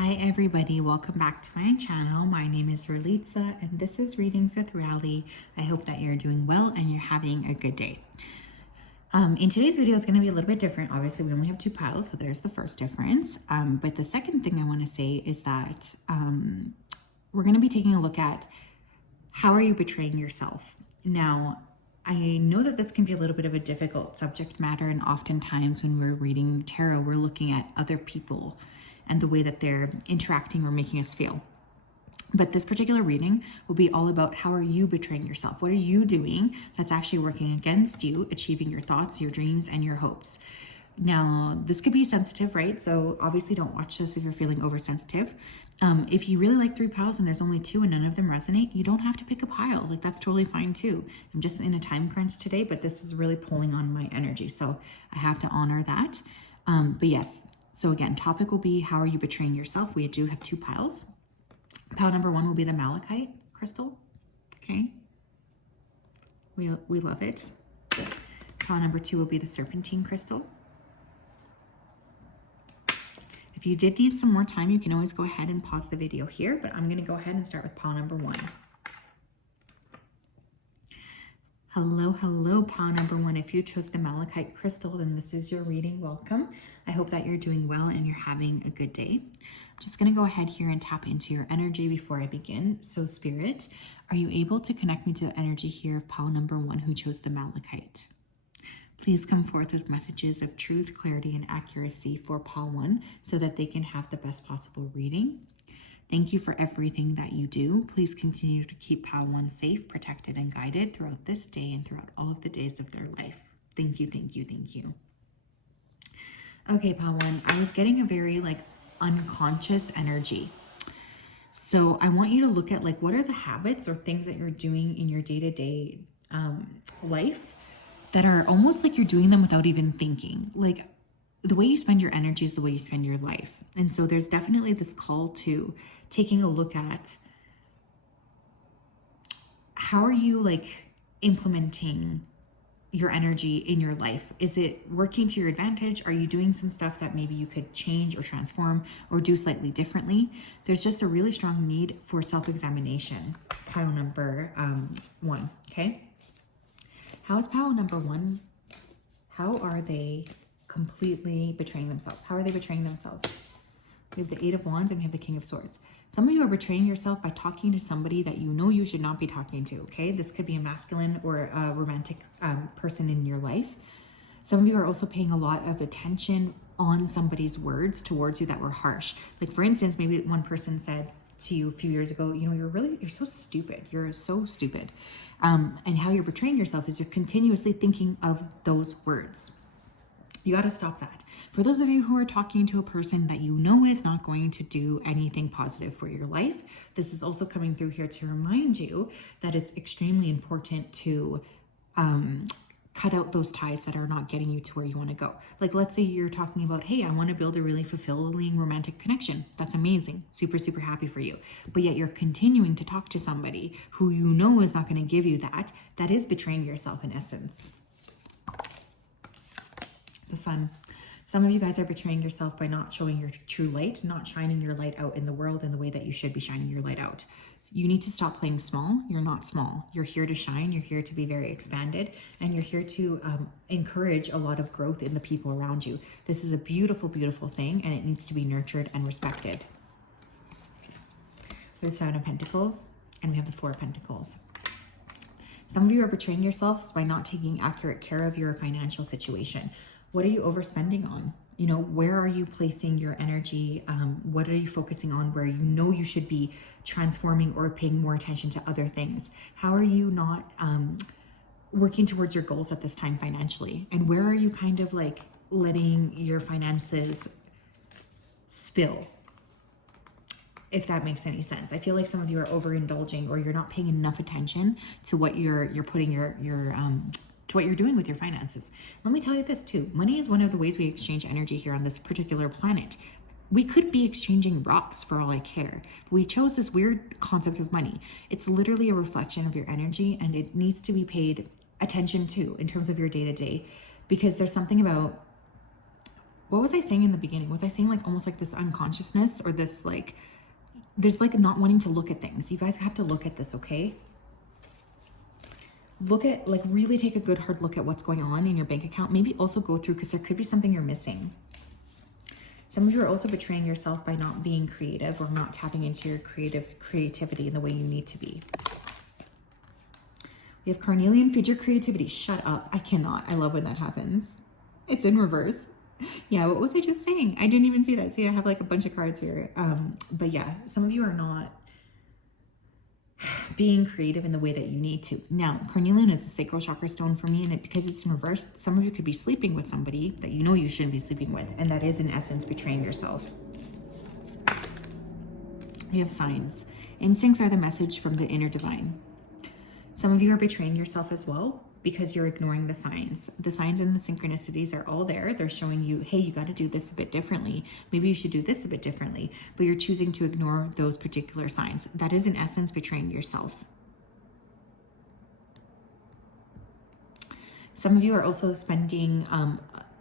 Hi everybody, welcome back to my channel. My name is Ralitza and this is Readings with Rally. I hope that you're doing well and you're having a good day. In today's video, it's going to be a little bit different. Obviously, we only have two piles, so there's the first difference. But the second thing I want to say is that we're going to be taking a look at how are you betraying yourself? Now, I know that this can be a little bit of a difficult subject matter, and oftentimes when we're reading tarot, we're looking at other people and the way that they're interacting or making us feel. But this particular reading will be all about how are you betraying yourself? What are you doing that's actually working against you, achieving your thoughts, your dreams, and your hopes? Now, this could be sensitive, right? So obviously don't watch this if you're feeling oversensitive. If you really like three piles and there's only two and none of them resonate, you don't have to pick a pile. Like, that's totally fine too. I'm just in a time crunch today, but this is really pulling on my energy. So I have to honor that. But yes, so again, topic will be how are you betraying yourself? We do have two piles. Pile number one will be the malachite crystal. Okay. We love it. Pile number two will be the serpentine crystal. If you did need some more time, you can always go ahead and pause the video here, but I'm going to go ahead and start with pile number one. Hello, pile number one. If you chose the malachite crystal, then this is your reading. Welcome. I hope that you're doing well and you're having a good day. I'm just going to go ahead here and tap into your energy before I begin. So Spirit, are you able to connect me to the energy here of pile number one who chose the malachite? Please come forth with messages of truth, clarity, and accuracy for pile one so that they can have the best possible reading. Thank you for everything that you do. Please continue to keep pile one safe, protected, and guided throughout this day and throughout all of the days of their life. Thank you, thank you, thank you. Okay, pile one, I was getting a very unconscious energy. So I want you to look at what are the habits or things that you're doing in your day-to-day life that are almost like you're doing them without even thinking. Like, the way you spend your energy is the way you spend your life. And so there's definitely this call to taking a look at how are you implementing your energy in your life? Is it working to your advantage? Are you doing some stuff that maybe you could change or transform or do slightly differently? There's just a really strong need for self-examination. Pile number one, okay? How is pile number one? How are they completely betraying themselves? How are they betraying themselves? We have the Eight of Wands and we have the King of Swords. Some of you are betraying yourself by talking to somebody that you know you should not be talking to, okay? This could be a masculine or a romantic person in your life. Some of you are also paying a lot of attention on somebody's words towards you that were harsh. Like, for instance, maybe one person said to you a few years ago, you know, you're so stupid. You're so stupid. And how you're betraying yourself is you're continuously thinking of those words. You got to stop that. For those of you who are talking to a person that you know is not going to do anything positive for your life, this is also coming through here to remind you that it's extremely important to cut out those ties that are not getting you to where you want to go. Like, let's say you're talking about, hey, I want to build a really fulfilling romantic connection. That's amazing. Super, super happy for you. But yet you're continuing to talk to somebody who you know is not going to give you that. That is betraying yourself in essence. The Sun. Some of you guys are betraying yourself by not showing your true light, not shining your light out in the world in the way that you should be shining your light out. You need to stop playing small. You're not small. You're here to shine. You're here to be very expanded, and you're here to encourage a lot of growth in the people around you. This is a beautiful, beautiful thing, and it needs to be nurtured and respected. We have the Seven of Pentacles, and we have the Four of Pentacles. Some of you are betraying yourselves by not taking accurate care of your financial situation. What are you overspending on? You know, where are you placing your energy? What are you focusing on where you know you should be transforming or paying more attention to other things? How are you not working towards your goals at this time financially? And where are you kind of letting your finances spill? If that makes any sense. I feel like some of you are overindulging, or you're not paying enough attention to what you're putting to what you're doing with your finances. Let me tell you this too. Money is one of the ways we exchange energy here on this particular planet. We could be exchanging rocks for all I care. We chose this weird concept of money. It's literally a reflection of your energy, and it needs to be paid attention to in terms of your day-to-day, because there's something about what was I saying in the beginning? Was I saying like almost like this unconsciousness, or this like, there's like not wanting to look at things. You guys have to look at this, okay? Look at, like, really take a good hard look at what's going on in your bank account. Maybe also go through, because there could be something you're missing. Some of you are also betraying yourself by not being creative or not tapping into your creativity in the way you need to be. We have Carnelian, feed your creativity. Shut up. I cannot. I love when that happens. It's in reverse. Yeah, what was I just saying? I didn't even see that. See, I have like a bunch of cards here. But yeah, some of you are not being creative in the way that you need to. Now, carnelian is a sacral chakra stone for me, and because it's in reverse, some of you could be sleeping with somebody that you know you shouldn't be sleeping with, and that is in essence betraying yourself. We have signs. Instincts are the message from the inner divine. Some of you are betraying yourself as well because you're ignoring the signs. The signs and the synchronicities are all there. They're showing you, hey, you got to do this a bit differently. Maybe you should do this a bit differently, but you're choosing to ignore those particular signs. That is in essence betraying yourself. Some of you are also spending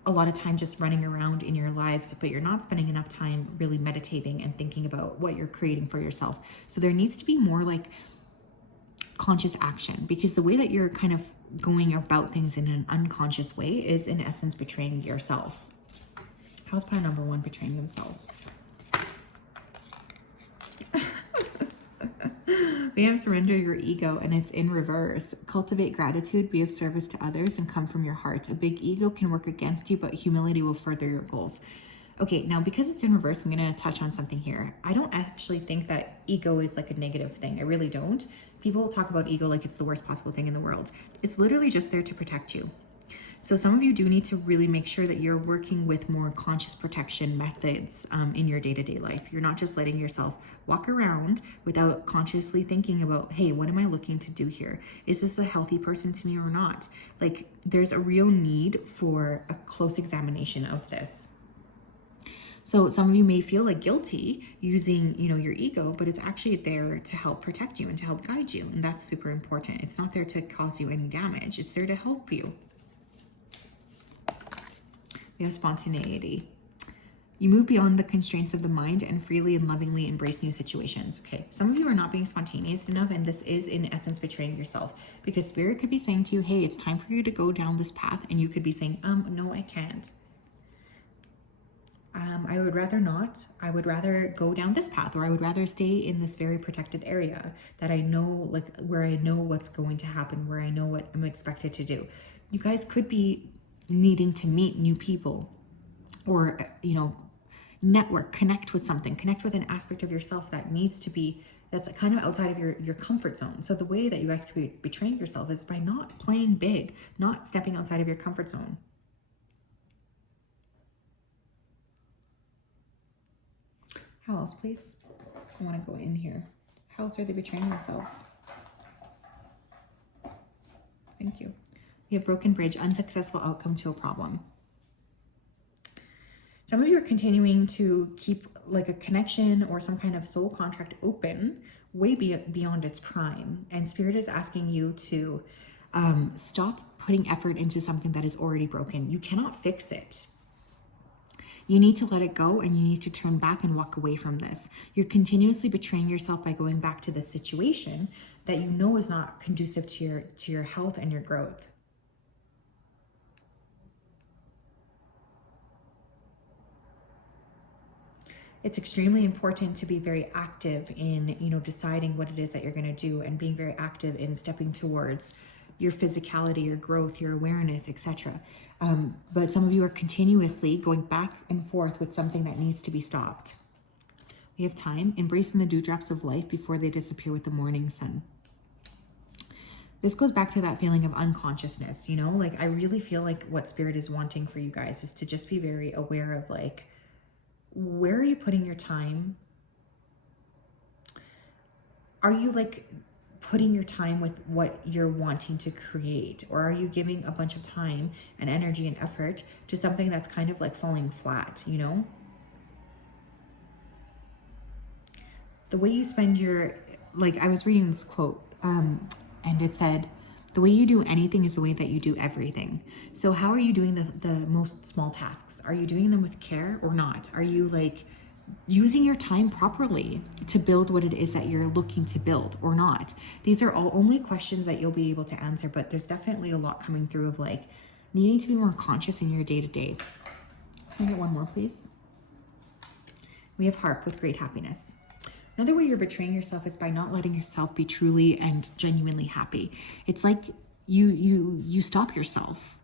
a lot of time just running around in your lives, but you're not spending enough time really meditating and thinking about what you're creating for yourself. So there needs to be more like conscious action, because the way that you're kind of going about things in an unconscious way is in essence betraying yourself. How's pile number one betraying themselves? We have surrender your ego, and it's in reverse. Cultivate gratitude, be of service to others, and come from your heart. A big ego can work against you, but humility will further your goals. Okay, now because it's in reverse, I'm going to touch on something here. I don't actually think that ego is like a negative thing. I really don't. People talk about ego like it's the worst possible thing in the world. It's literally just there to protect you. So some of you do need to really make sure that you're working with more conscious protection methods in your day-to-day life. You're not just letting yourself walk around without consciously thinking about, hey, what am I looking to do here? Is this a healthy person to me or not? Like, there's a real need for a close examination of this. So some of you may feel like guilty using, your ego, but it's actually there to help protect you and to help guide you. And that's super important. It's not there to cause you any damage. It's there to help you. We have spontaneity. You move beyond the constraints of the mind and freely and lovingly embrace new situations. Okay, some of you are not being spontaneous enough, and this is in essence betraying yourself, because spirit could be saying to you, hey, it's time for you to go down this path, and you could be saying, no, I can't. I would rather not. I would rather go down this path, or I would rather stay in this very protected area that I know, like where I know what's going to happen, where I know what I'm expected to do. You guys could be needing to meet new people, or, network, connect with something, connect with an aspect of yourself that needs to be, that's kind of outside of your comfort zone. So the way that you guys could be betraying yourself is by not playing big, not stepping outside of your comfort zone. How else, please? I want to go in here. How else are they betraying themselves? Thank you. We have broken bridge, unsuccessful outcome to a problem. Some of you are continuing to keep like a connection or some kind of soul contract open way beyond its prime. And spirit is asking you to stop putting effort into something that is already broken. You cannot fix it. You need to let it go, and you need to turn back and walk away from this. You're continuously betraying yourself by going back to this situation that you know is not conducive to your health and your growth. It's extremely important to be very active in, deciding what it is that you're going to do, and being very active in stepping towards your physicality, your growth, your awareness, etc. But some of you are continuously going back and forth with something that needs to be stopped. We have time, embracing the dewdrops of life before they disappear with the morning sun. This goes back to that feeling of unconsciousness, like I really feel like what spirit is wanting for you guys is to just be very aware of like, where are you putting your time? Are you like putting your time with what you're wanting to create, or are you giving a bunch of time and energy and effort to something that's kind of like falling flat, The way you spend your, like I was reading this quote and it said, The way you do anything is the way that you do everything. So how are you doing the most small tasks? Are you doing them with care or not? Are you like using your time properly to build what it is that you're looking to build or not? These are all only questions that you'll be able to answer, but there's definitely a lot coming through of like needing to be more conscious in your day-to-day. Can I get one more, please? We have harp with great happiness. Another way you're betraying yourself is by not letting yourself be truly and genuinely happy. It's like you stop yourself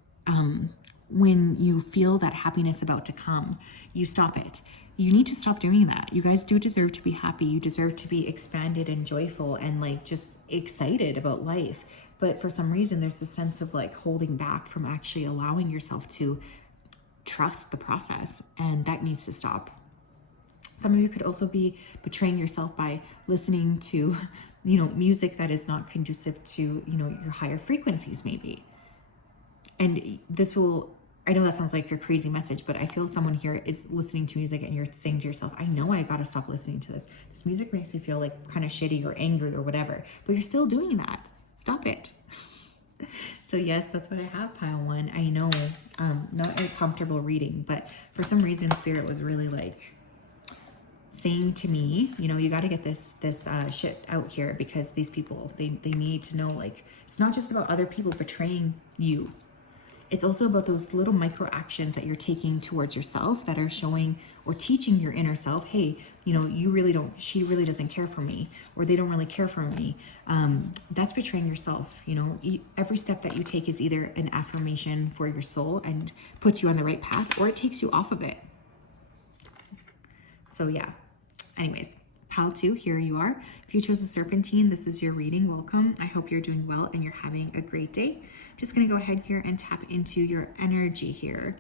when you feel that happiness about to come. You stop it. You need to stop doing that. You guys do deserve to be happy. You deserve to be expanded and joyful and like just excited about life. But for some reason, there's this sense of like holding back from actually allowing yourself to trust the process, and that needs to stop. Some of you could also be betraying yourself by listening to, music that is not conducive to, your higher frequencies maybe. And this will, I know that sounds like a crazy message, but I feel someone here is listening to music and you're saying to yourself, I know I gotta stop listening to this. This music makes me feel like kind of shitty or angry or whatever, but you're still doing that. Stop it. So yes, that's what I have, pile one. I know, not a comfortable reading, but for some reason, Spirit was really like saying to me, you got to get this shit out here, because these people, they need to know, like, it's not just about other people betraying you. It's also about those little micro actions that you're taking towards yourself that are showing or teaching your inner self, hey, she really doesn't care for me, or they don't really care for me. That's betraying yourself. Every step that you take is either an affirmation for your soul and puts you on the right path, or it takes you off of it. So yeah, anyways, pile 2, here you are. If you chose a serpentine, this is your reading. Welcome. I hope you're doing well and you're having a great day. Just going to go ahead here and tap into your energy here.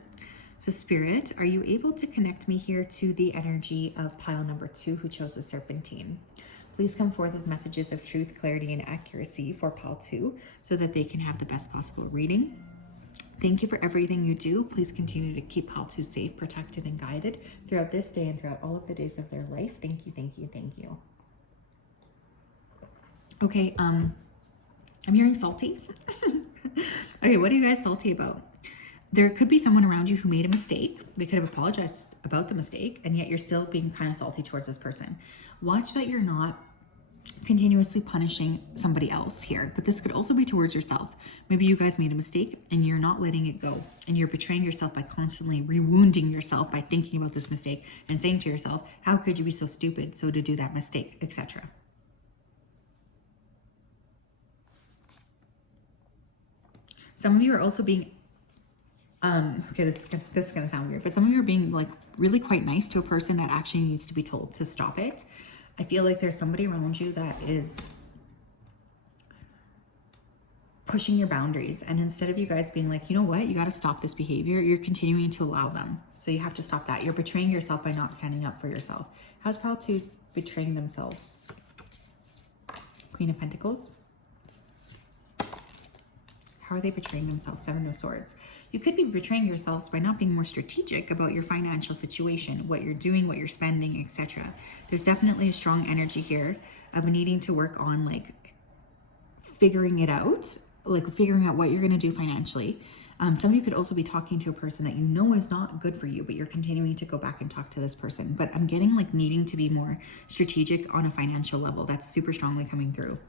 So Spirit, are you able to connect me here to the energy of pile number 2 who chose the serpentine? Please come forth with messages of truth, clarity, and accuracy for pile 2 so that they can have the best possible reading. Thank you for everything you do. Please continue to keep pile 2 safe, protected, and guided throughout this day and throughout all of the days of their life. Thank you, thank you, thank you. Okay, I'm hearing salty. Okay, what are you guys salty about? There could be someone around you who made a mistake. They could have apologized about the mistake, and yet you're still being kind of salty towards this person. Watch that you're not continuously punishing somebody else here, but this could also be towards yourself. Maybe you guys made a mistake and you're not letting it go, and you're betraying yourself by constantly rewounding yourself by thinking about this mistake and saying to yourself, how could you be so stupid so to do that mistake, etc. Some of you are also being okay, this is gonna sound weird, but some of you are being like really quite nice to a person that actually needs to be told to stop it. I feel like there's somebody around you that is pushing your boundaries, and instead of you guys being like, you know what, you got to stop this behavior, you're continuing to allow them. So you have to stop that. You're betraying yourself by not standing up for yourself. How's pile 2 betraying themselves? Queen of Pentacles. How are they betraying themselves? 7 of Swords. You could be betraying yourselves by not being more strategic about your financial situation, what you're doing, what you're spending, etc. There's definitely a strong energy here of needing to work on like figuring it out, like figuring out what you're going to do financially. Some of you could also be talking to a person that you know is not good for you, but you're continuing to go back and talk to this person. But I'm getting like needing to be more strategic on a financial level. That's super strongly coming through.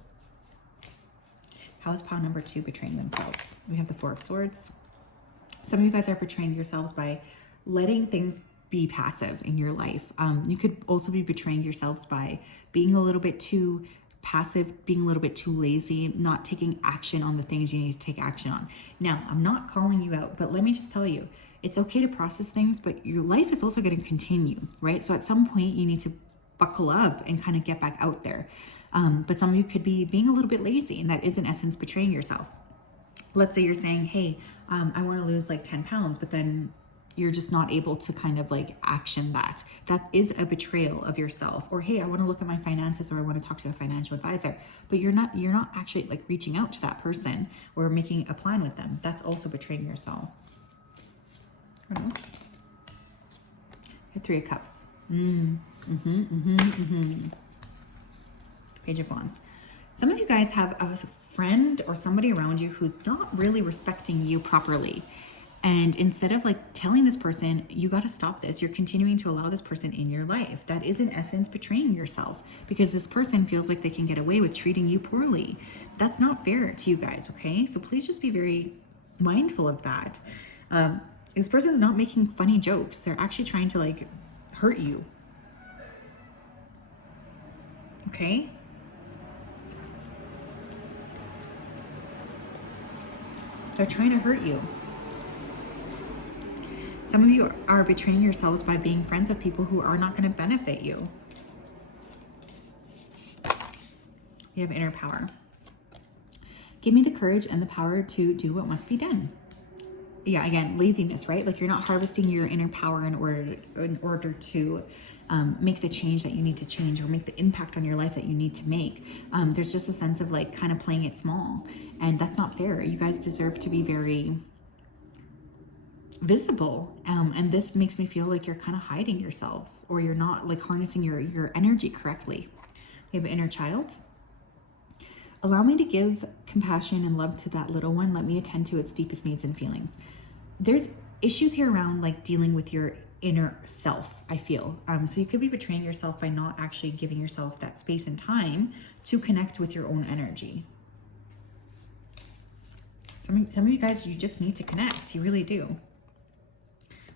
How is pile number 2 betraying themselves? We have the 4 of Swords. Some of you guys are betraying yourselves by letting things be passive in your life. You could also be betraying yourselves by being a little bit too passive, being a little bit too lazy, not taking action on the things you need to take action on. Now, I'm not calling you out, but let me just tell you, it's okay to process things, but your life is also going to continue, right? So at some point you need to buckle up and kind of get back out there. But some of you could be being a little bit lazy, and that is in essence betraying yourself. Let's say you're saying, hey, I want to lose like 10 pounds, but then you're just not able to kind of like action that. That is a betrayal of yourself. Or, hey, I want to look at my finances, or I want to talk to a financial advisor, but you're not actually like reaching out to that person or making a plan with them. That's also betraying yourself. What else? The 3 of Cups. Page of Wands. Some of you guys have a friend or somebody around you who's not really respecting you properly. And instead of like telling this person, you got to stop this, you're continuing to allow this person in your life. That is in essence betraying yourself, because this person feels like they can get away with treating you poorly. That's not fair to you guys, okay? So please just be very mindful of that. This person is not making funny jokes. They're actually trying to like hurt you. Okay? They're trying to hurt you. Some of you are betraying yourselves by being friends with people who are not going to benefit you. You have inner power. Give me the courage and the power to do what must be done. Yeah, again, laziness, right? Like you're not harvesting your inner power in order to make the change that you need to change, or make the impact on your life that you need to make. There's just a sense of like kind of playing it small, and that's not fair. You guys deserve to be very visible, and this makes me feel like you're kind of hiding yourselves, or you're not like harnessing your energy correctly. You have an inner child. Allow me to give compassion and love to that little one. Let me attend to its deepest needs and feelings. There's issues here around like dealing with your inner self, I feel. So you could be betraying yourself by not actually giving yourself that space and time to connect with your own energy. Some of you guys, you just need to connect. You really do.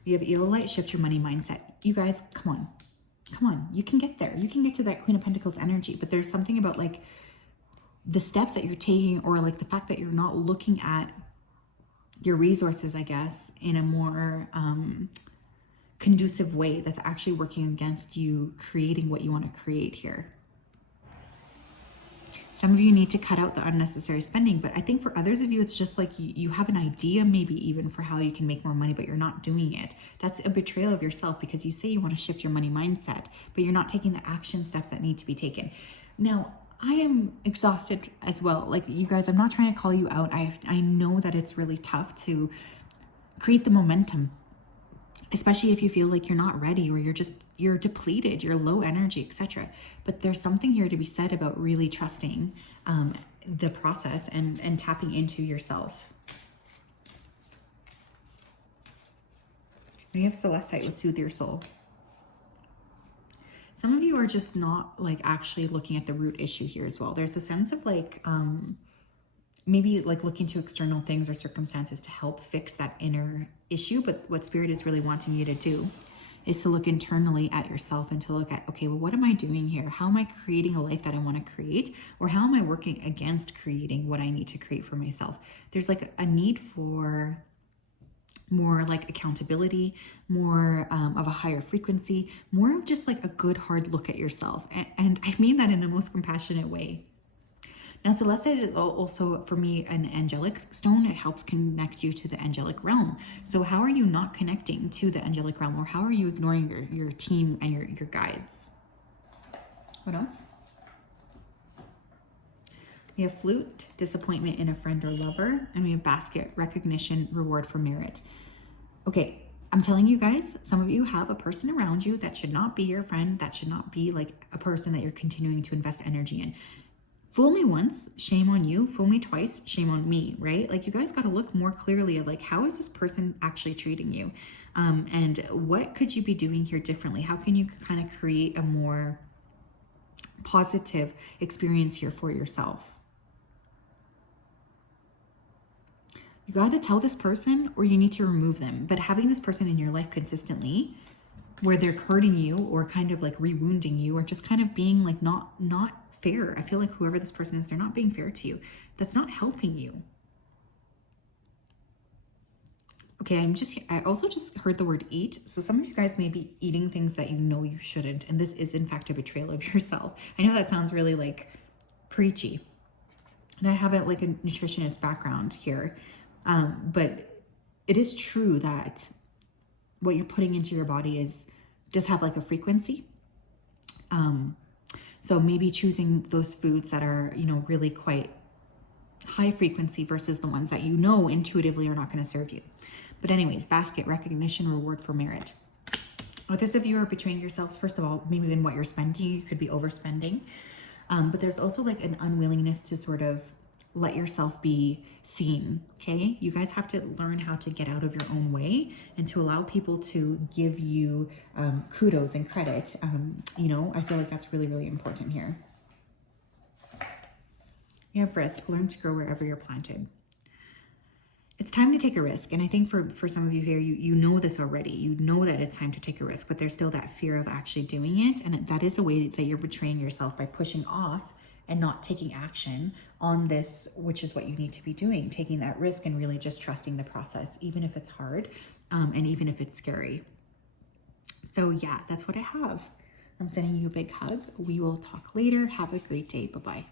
You have Eolite, shift your money mindset. You guys, come on. Come on. You can get there. You can get to that Queen of Pentacles energy, but there's something about like the steps that you're taking, or like the fact that you're not looking at your resources, I guess, in a more conducive way that's actually working against you creating what you want to create here. Some of you need to cut out the unnecessary spending, but I think for others of you, it's just like you have an idea maybe even for how you can make more money, but you're not doing it. That's a betrayal of yourself, because you say you want to shift your money mindset, but you're not taking the action steps that need to be taken. Now, I am exhausted as well. Like you guys, I'm not trying to call you out. I know that it's really tough to create the momentum, especially if you feel like you're not ready, or you're depleted, you're low energy, etc. But there's something here to be said about really trusting the process and tapping into yourself. We have Celestite would soothe your soul. Some of you are just not like actually looking at the root issue here as well. There's a sense of like maybe like looking to external things or circumstances to help fix that inner issue. But what Spirit is really wanting you to do is to look internally at yourself and to look at, okay, well, what am I doing here? How am I creating a life that I want to create? Or how am I working against creating what I need to create for myself? There's like a need for more like accountability, more of a higher frequency, more of just like a good hard look at yourself. And I mean that in the most compassionate way. Now, Celestite is also, for me, an angelic stone. It helps connect you to the angelic realm. So how are you not connecting to the angelic realm, or how are you ignoring your team and your guides? What else? We have flute, disappointment in a friend or lover, and we have basket, recognition, reward for merit. Okay, I'm telling you guys, some of you have a person around you that should not be your friend, that should not be like a person that you're continuing to invest energy in. Fool me once, shame on you. Fool me twice, shame on me, right? Like you guys got to look more clearly at like, how is this person actually treating you? And what could you be doing here differently? How can you kind of create a more positive experience here for yourself? You got to tell this person, or you need to remove them. But having this person in your life consistently, where they're hurting you or kind of like re-wounding you, or just kind of being like not fair. I feel like whoever this person is, they're not being fair to you. That's not helping you. Okay, I also just heard the word eat. So some of you guys may be eating things that you know you shouldn't. And this is in fact a betrayal of yourself. I know that sounds really like preachy. And I have like a nutritionist background here. But it is true that what you're putting into your body does have like a frequency. So maybe choosing those foods that are, really quite high frequency versus the ones that intuitively are not going to serve you. But anyways, basket, recognition, reward for merit. Others of you are betraying yourselves, first of all, maybe in what you're spending. You could be overspending. But there's also like an unwillingness to sort of let yourself be seen, okay? You guys have to learn how to get out of your own way and to allow people to give you kudos and credit. You know, I feel like that's really, really important here. You have risk. Learn to grow wherever you're planted. It's time to take a risk. And I think for some of you here, you know this already. You know that it's time to take a risk, but there's still that fear of actually doing it. And that is a way that you're betraying yourself by pushing off and not taking action on this, which is what you need to be doing, taking that risk and really just trusting the process, even if it's hard and even if it's scary. So yeah, that's what I have. I'm sending you a big hug. We will talk later. Have a great day. Bye-bye.